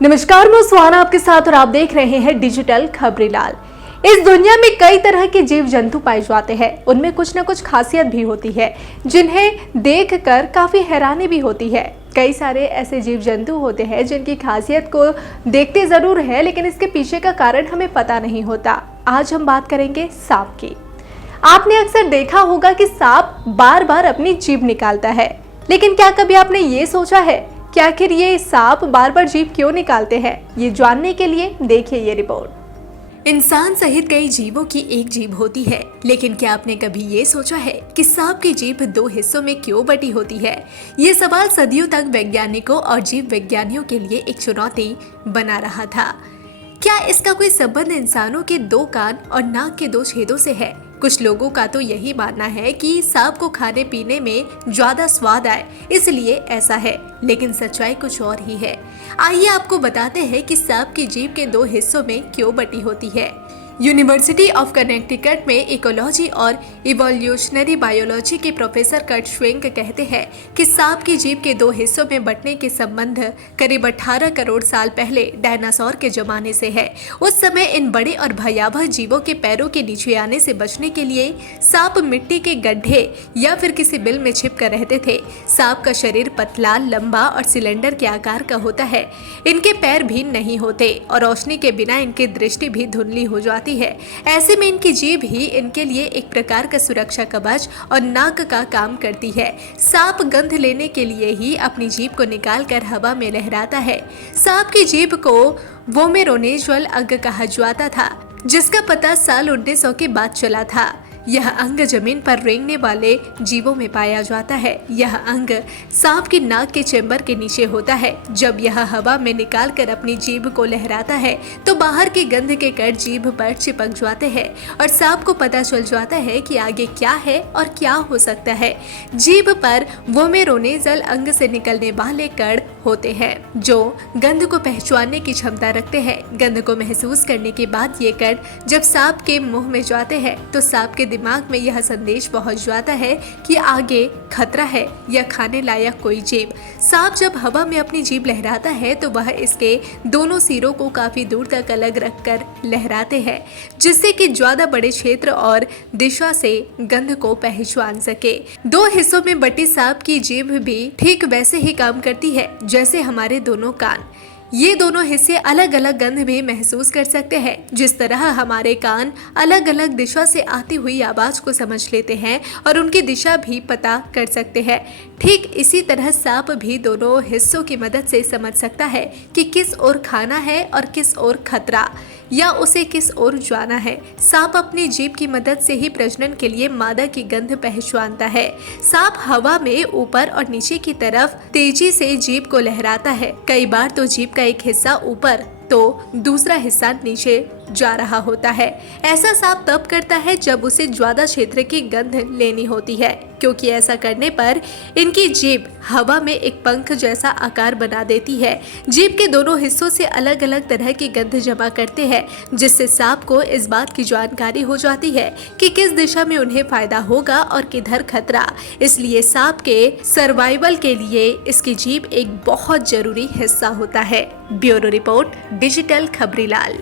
नमस्कार, मैं सुहाना आपके साथ और आप देख रहे हैं डिजिटल खबरीलाल। इस दुनिया में कई तरह के जीव जंतु पाए जाते हैं। उनमें कुछ न कुछ खासियत भी होती है जिन्हें देखकर काफी हैरानी भी होती है। कई सारे ऐसे जीव जंतु होते हैं जिनकी खासियत को देखते जरूर है, लेकिन इसके पीछे का कारण हमें पता नहीं होता। आज हम बात करेंगे सांप की। आपने अक्सर देखा होगा कि सांप बार बार अपनी जीभ निकालता है, लेकिन क्या कभी आपने ये सोचा है कि आखिर ये सांप बार बार जीभ क्यों निकालते हैं? ये जानने के लिए देखिए ये रिपोर्ट। इंसान सहित कई जीवों की एक जीभ होती है, लेकिन क्या आपने कभी ये सोचा है कि सांप की जीभ दो हिस्सों में क्यों बटी होती है? ये सवाल सदियों तक वैज्ञानिकों और जीव विज्ञानियों के लिए एक चुनौती बना रहा था। क्या इसका कोई संबंध इंसानों के दो कान और नाक के दो छेदों से है? कुछ लोगों का तो यही मानना है कि सांप को खाने पीने में ज्यादा स्वाद आए, इसलिए ऐसा है, लेकिन सच्चाई कुछ और ही है। आइए आपको बताते हैं कि सांप की जीभ के दो हिस्सों में क्यों बटी होती है। यूनिवर्सिटी ऑफ कनेक्टिकट में इकोलॉजी और इवोल्यूशनरी बायोलॉजी के प्रोफेसर कर्ट श्वेंक कहते हैं कि सांप की जीभ के दो हिस्सों में बंटने के संबंध करीब 18 करोड़ साल पहले डायनासोर के जमाने से है। उस समय इन बड़े और भयावह जीवों के पैरों के नीचे आने से बचने के लिए सांप मिट्टी के गड्ढे या फिर किसी बिल में छिप कर रहते थे। सांप का शरीर पतला, लंबा और सिलेंडर के आकार का होता है। इनके पैर भी नहीं होते और रोशनी के बिना इनकी दृष्टि भी धुंधली हो जाती है। ऐसे में इनकी जीभ ही इनके लिए एक प्रकार का सुरक्षा कवच और नाक का काम करती है। सांप गंध लेने के लिए ही अपनी जीभ को निकालकर हवा में लहराता है। सांप की जीभ को वोमेरोनेजुअल अंग कहा जाता था, जिसका पता साल 1900 के बाद चला था। यह अंग जमीन पर रेंगने वाले जीवों में पाया जाता है। यह अंग सांप की नाक के चेंबर के नीचे होता है। जब यह हवा में निकालकर अपनी जीभ को लहराता है तो बाहर की गंध के कण जीभ पर चिपक जाते हैं और सांप को पता चल जाता है कि आगे क्या है और क्या हो सकता है। जीभ पर वोमेरोनेजल अंग से निकलने वाले कण होते हैं जो गंध को पहचानने की क्षमता रखते हैं। गंध को महसूस करने के बाद ये कण जब सांप के मुंह में जाते हैं तो सांप के दिमाग में यह संदेश पहुंच जाता है कि आगे खतरा है या खाने लायक कोई जीव। सांप जब हवा में अपनी जीभ लहराता है तो वह इसके दोनों सिरों को काफी दूर तक अलग रखकर लहराते हैं, जिससे कि ज्यादा बड़े क्षेत्र और दिशा से गंध को पहचान सके। दो हिस्सों में बटी सांप की जीभ भी ठीक वैसे ही काम करती है जैसे हमारे दोनों कान। ये दोनों हिस्से अलग अलग गंध भी महसूस कर सकते हैं। जिस तरह हमारे कान अलग अलग दिशा से आती हुई आवाज को समझ लेते हैं और उनकी दिशा भी पता कर सकते हैं, ठीक इसी तरह सांप भी दोनों हिस्सों की मदद से समझ सकता है कि किस ओर खाना है और किस ओर खतरा या उसे किस ओर जाना है। सांप अपनी जीभ की मदद से ही प्रजनन के लिए मादा की गंध पहचानता है। सांप हवा में ऊपर और नीचे की तरफ तेजी से जीभ को लहराता है। कई बार तो जीभ का एक हिस्सा ऊपर तो दूसरा हिस्सा नीचे जा रहा होता है। ऐसा सांप तब करता है जब उसे ज्यादा क्षेत्र की गंध लेनी होती है, क्योंकि ऐसा करने पर इनकी जीभ हवा में एक पंख जैसा आकार बना देती है। जीभ के दोनों हिस्सों से अलग अलग तरह की गंध जमा करते हैं, जिससे सांप को इस बात की जानकारी हो जाती है कि किस दिशा में उन्हें फायदा होगा और किधर खतरा। इसलिए सांप के सर्वाइवल के लिए इसकी जीभ एक बहुत जरूरी हिस्सा होता है। Bureau report, digital Khabrilal.